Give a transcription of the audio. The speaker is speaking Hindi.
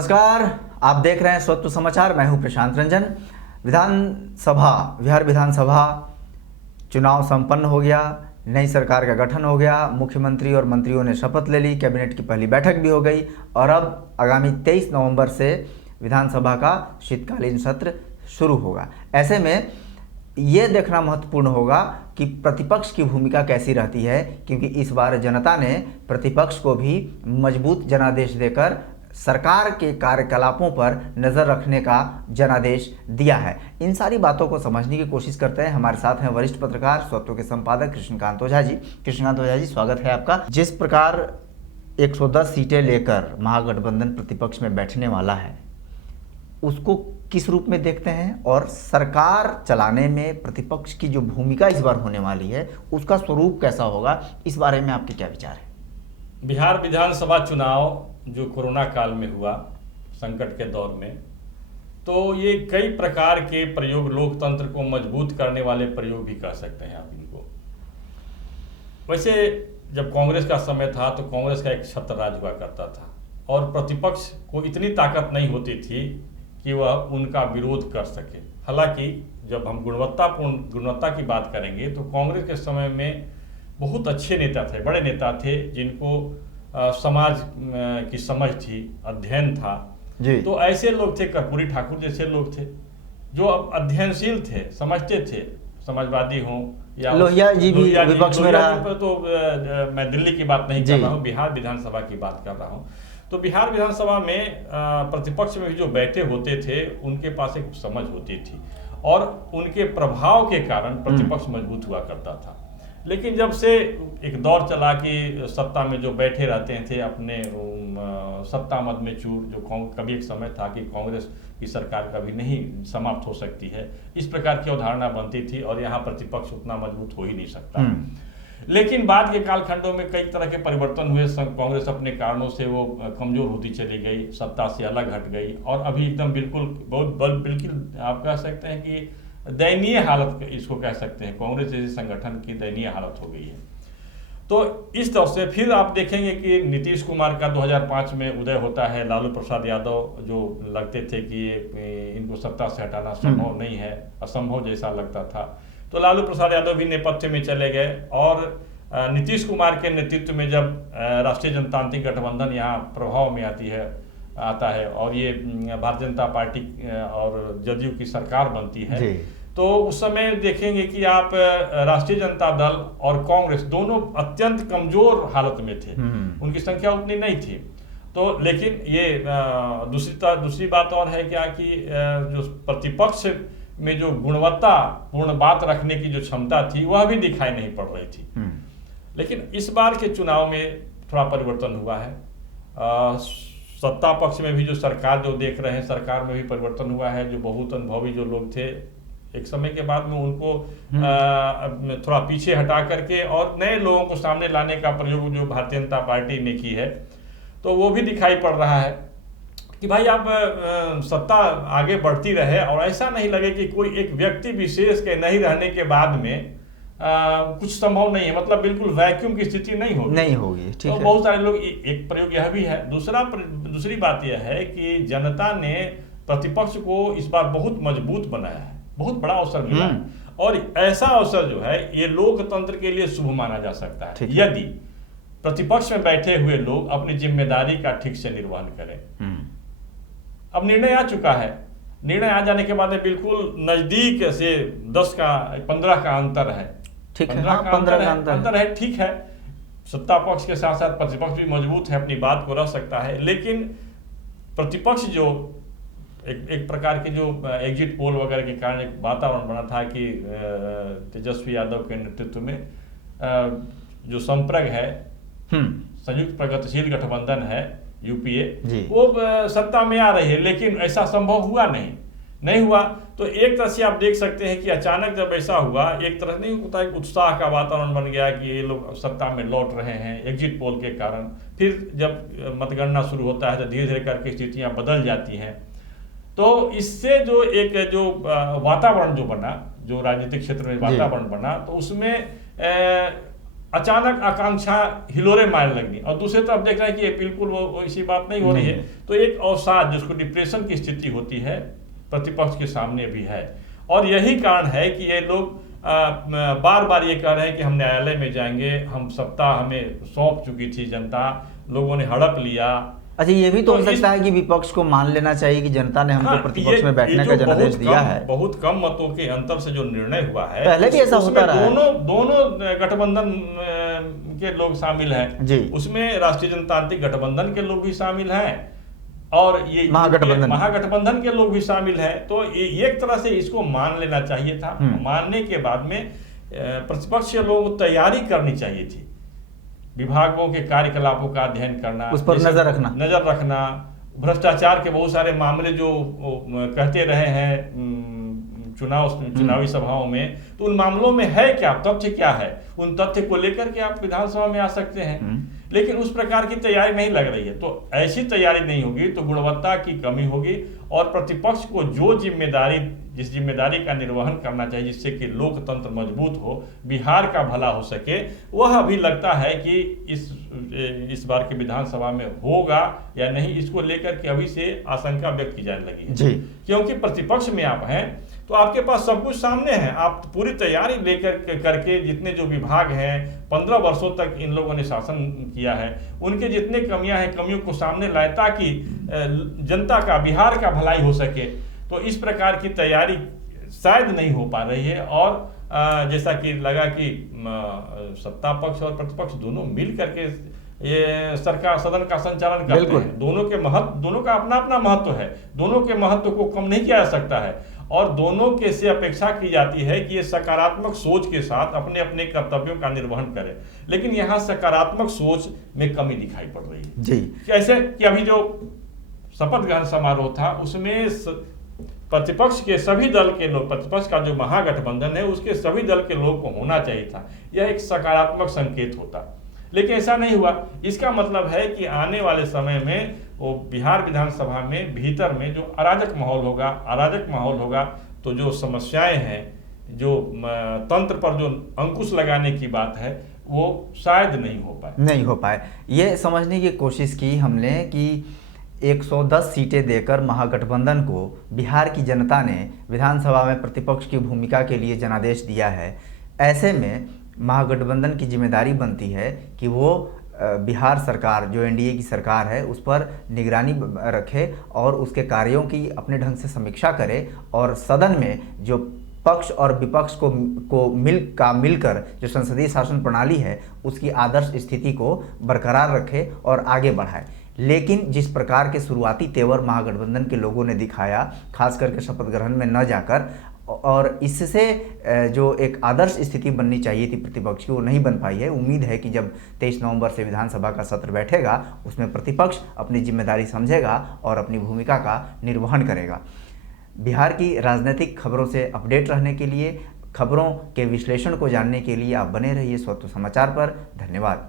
नमस्कार, आप देख रहे हैं स्वत्व समाचार। मैं हूं प्रशांत रंजन। बिहार विधानसभा चुनाव संपन्न हो गया, नई सरकार का गठन हो गया, मुख्यमंत्री और मंत्रियों ने शपथ ले ली, कैबिनेट की पहली बैठक भी हो गई और अब आगामी 23 नवंबर से विधानसभा का शीतकालीन सत्र शुरू होगा। ऐसे में ये देखना महत्वपूर्ण होगा कि प्रतिपक्ष की भूमिका कैसी रहती है, क्योंकि इस बार जनता ने प्रतिपक्ष को भी मजबूत जनादेश देकर सरकार के कार्यकलापों पर नज़र रखने का जनादेश दिया है। इन सारी बातों को समझने की कोशिश करते हैं। हमारे साथ हैं वरिष्ठ पत्रकार स्वत्व के संपादक कृष्णकांत ओझा जी। कृष्णकांत ओझा जी, स्वागत है आपका। जिस प्रकार 110 सीटें लेकर महागठबंधन प्रतिपक्ष में बैठने वाला है, उसको किस रूप में देखते हैं और सरकार चलाने में प्रतिपक्ष की जो भूमिका इस बार होने वाली है उसका स्वरूप कैसा होगा, इस बारे में आपके क्या विचार है? बिहार विधानसभा चुनाव जो कोरोना काल में हुआ, संकट के दौर में, तो ये कई प्रकार के प्रयोग, लोकतंत्र को मजबूत करने वाले प्रयोग भी कह सकते हैं आप इनको। वैसे जब कांग्रेस का समय था तो कांग्रेस का एक छत्र राज हुआ करता था और प्रतिपक्ष को इतनी ताकत नहीं होती थी कि वह उनका विरोध कर सके। हालांकि जब हम गुणवत्ता की बात करेंगे तो कांग्रेस के समय में बहुत अच्छे नेता थे, बड़े नेता थे, जिनको समाज की समझ थी, अध्ययन था जी। तो ऐसे लोग थे, कर्पूरी ठाकुर जैसे लोग थे जो अब अध्ययनशील थे, समझते थे, समाजवादी हों या लोहिया जी भी विपक्ष में रहा। तो मैं दिल्ली की बात नहीं कर रहा हूँ, बिहार विधानसभा की बात कर रहा हूँ। तो बिहार विधानसभा में प्रतिपक्ष में जो बैठे होते थे उनके पास एक समझ होती थी और उनके प्रभाव के कारण प्रतिपक्ष मजबूत हुआ करता था। लेकिन जब से एक दौर चला कि सत्ता में जो बैठे रहते थे अपने सत्ता मद में चूर, जो कभी एक समय था कि कांग्रेस की सरकार कभी नहीं समाप्त हो सकती है, इस प्रकार की अवधारणा बनती थी और यहाँ प्रतिपक्ष उतना मजबूत हो ही नहीं सकता। लेकिन बाद के कालखंडों में कई तरह के परिवर्तन हुए, कांग्रेस अपने कारणों से वो कमजोर होती चली गई, सत्ता से अलग हट गई और अभी एकदम बिल्कुल आप कह सकते हैं कि दयनीय हालत इसको कह सकते हैं, कांग्रेस जैसे संगठन की दयनीय हालत हो गई है। तो इस तरह से फिर आप देखेंगे कि नीतीश कुमार का 2005 में उदय होता है, लालू प्रसाद यादव जो लगते थे कि इनको सत्ता से हटाना संभव नहीं है, असंभव जैसा लगता था, तो लालू प्रसाद यादव भी नेपथ्य में चले गए और नीतीश कुमार के नेतृत्व में जब राष्ट्रीय जनतांत्रिक गठबंधन यहाँ प्रभाव में आता है और ये भारतीय जनता पार्टी और जदयू की सरकार बनती है, तो उस समय देखेंगे कि आप राष्ट्रीय जनता दल और कांग्रेस दोनों अत्यंत कमजोर हालत में थे, उनकी संख्या उतनी नहीं थी। तो लेकिन ये दूसरी बात और है क्या कि जो प्रतिपक्ष में जो गुणवत्ता पूर्ण बात रखने की जो क्षमता थी वह भी दिखाई नहीं पड़ रही थी। लेकिन इस बार के चुनाव में थोड़ा परिवर्तन हुआ है। सत्ता पक्ष में भी जो सरकार जो देख रहे हैं, सरकार में भी परिवर्तन हुआ है। जो बहुत अनुभवी जो लोग थे, एक समय के बाद में उनको थोड़ा पीछे हटा करके और नए लोगों को सामने लाने का प्रयोग जो भारतीय जनता पार्टी ने की है, तो वो भी दिखाई पड़ रहा है कि भाई आप सत्ता आगे बढ़ती रहे और ऐसा नहीं लगे कि कोई एक व्यक्ति विशेष के नहीं रहने के बाद में कुछ संभव नहीं है, मतलब बिल्कुल वैक्यूम की स्थिति नहीं होगी। तो बहुत सारे लोग, एक प्रयोग यह भी है। दूसरी बात यह है कि जनता ने प्रतिपक्ष को इस बार बहुत मजबूत बनाया है, बहुत बड़ा अवसर मिला है और ऐसा अवसर जो है ये लोकतंत्र के लिए शुभ माना जा सकता है यदि प्रतिपक्ष में बैठे हुए लोग अपनी जिम्मेदारी का ठीक से निर्वहन करें। अब निर्णय आ चुका है, निर्णय आ जाने के बाद बिल्कुल नजदीक से 15 का अंतर है, 15 का अंतर है, ठीक है। सत्ता पक्ष के साथ साथ प्रतिपक्ष भी मजबूत है, अपनी बात को रख सकता है। लेकिन प्रतिपक्ष जो एक प्रकार के जो एग्जिट पोल वगैरह के कारण एक वातावरण बना था कि तेजस्वी यादव के नेतृत्व में जो संप्रग है, संयुक्त प्रगतिशील गठबंधन है, यूपीए, वो सत्ता में आ रही है, लेकिन ऐसा संभव हुआ नहीं हुआ। तो एक तरह से आप देख सकते हैं कि अचानक जब ऐसा हुआ, एक तरह नहीं होता, एक उत्साह का वातावरण बन गया कि ये लोग सत्ता में लौट रहे हैं एग्जिट पोल के कारण। फिर जब मतगणना शुरू होता है तो धीरे धीरे करके स्थितियां बदल जाती हैं। तो इससे जो वातावरण जो बना, जो राजनीतिक क्षेत्र में वातावरण बना, तो उसमें अचानक आकांक्षा हिलोरे मारने लगनी, और दूसरी तरफ देख रहे हैं कि ये बिल्कुल वो इसी बात नहीं हो रही है। तो एक अवसाद, जिसको डिप्रेशन की स्थिति होती है, प्रतिपक्ष के सामने भी है। और यही कारण है कि ये लोग बार बार ये कह रहे हैं कि हम न्यायालय में जाएंगे, हम सत्ता हमें सौंप चुकी थी, जनता लोगों ने हड़प लिया। अच्छा, ये भी तो हो सकता है कि विपक्ष को मान लेना चाहिए कि जनता ने हमको प्रतिपक्ष में बैठने का जनादेश दिया है। बहुत कम मतों के अंतर से जो निर्णय हुआ है, पहले भी ऐसा होता रहा है। दोनों गठबंधन के लोग शामिल हैं जी, उसमें राष्ट्रीय जनतांत्रिक गठबंधन के लोग भी शामिल हैं और ये महागठबंधन के लोग भी शामिल हैं। तो एक तरह से इसको मान लेना चाहिए था। मानने के बाद में प्रतिपक्ष के लोगों को तैयारी करनी चाहिए थी, विभागों के कार्यकलापों का अध्ययन करना, उस पर नजर रखना। भ्रष्टाचार के बहुत सारे मामले जो कहते रहे हैं चुनावी सभाओं में, तो उन मामलों में है क्या, तथ्य क्या है, उन तथ्य को लेकर के आप विधानसभा में आ सकते हैं। लेकिन उस प्रकार की तैयारी नहीं लग रही है। तो ऐसी तैयारी नहीं होगी तो गुणवत्ता की कमी होगी, और प्रतिपक्ष को जिस जिम्मेदारी का निर्वहन करना चाहिए जिससे कि लोकतंत्र मजबूत हो, बिहार का भला हो सके, वह अभी लगता है कि इस बार के विधानसभा में होगा या नहीं, इसको लेकर के अभी से आशंका व्यक्त की जाने लगी है जी। क्योंकि प्रतिपक्ष में आप हैं तो आपके पास सब कुछ सामने है, आप पूरी तैयारी लेकर करके, जितने जो विभाग हैं 15 वर्षों तक इन लोगों ने शासन किया है, उनके जितने कमियां हैं कमियों को सामने लाए ताकि जनता का, बिहार का भलाई हो सके। तो इस प्रकार की तैयारी शायद नहीं हो पा रही है। और जैसा कि लगा कि सत्ता पक्ष और प्रतिपक्ष दोनों मिल करके ये सरकार, सदन का संचालन करते हैं। दोनों का अपना अपना महत्व है, दोनों के महत्व को कम नहीं किया जा सकता है, और दोनों के से अपेक्षा की जाती है कि ये सकारात्मक सोच के साथ अपने अपने कर्तव्यों का निर्वहन करें। लेकिन यहाँ सकारात्मक सोच में कमी दिखाई पड़ रही है जी। कैसे कि अभी जो शपथ ग्रहण समारोह था उसमें प्रतिपक्ष के सभी दल के लोग, प्रतिपक्ष का जो महागठबंधन है उसके सभी दल के लोग को होना चाहिए था, यह एक सकारात्मक संकेत होता, लेकिन ऐसा नहीं हुआ। इसका मतलब है कि आने वाले समय में वो बिहार विधानसभा में भीतर में जो अराजक माहौल होगा तो जो समस्याएं हैं, जो तंत्र पर जो अंकुश लगाने की बात है, वो शायद नहीं हो पाए। ये समझने की कोशिश की हमने कि 110 सीटें देकर महागठबंधन को बिहार की जनता ने विधानसभा में प्रतिपक्ष की भूमिका के लिए जनादेश दिया है। ऐसे में महागठबंधन की जिम्मेदारी बनती है कि वो बिहार सरकार, जो एनडीए की सरकार है, उस पर निगरानी रखे और उसके कार्यों की अपने ढंग से समीक्षा करे, और सदन में जो पक्ष और विपक्ष को मिलकर जो संसदीय शासन प्रणाली है उसकी आदर्श स्थिति को बरकरार रखे और आगे बढ़ाए। लेकिन जिस प्रकार के शुरुआती तेवर महागठबंधन के लोगों ने दिखाया, खास करके शपथ ग्रहण में न जाकर, और इससे जो एक आदर्श स्थिति बननी चाहिए थी प्रतिपक्ष की, वो नहीं बन पाई है। उम्मीद है कि जब 23 नवंबर से विधानसभा का सत्र बैठेगा उसमें प्रतिपक्ष अपनी जिम्मेदारी समझेगा और अपनी भूमिका का निर्वहन करेगा। बिहार की राजनीतिक खबरों से अपडेट रहने के लिए, खबरों के विश्लेषण को जानने के लिए आप बने रहिए स्वत्व समाचार पर। धन्यवाद।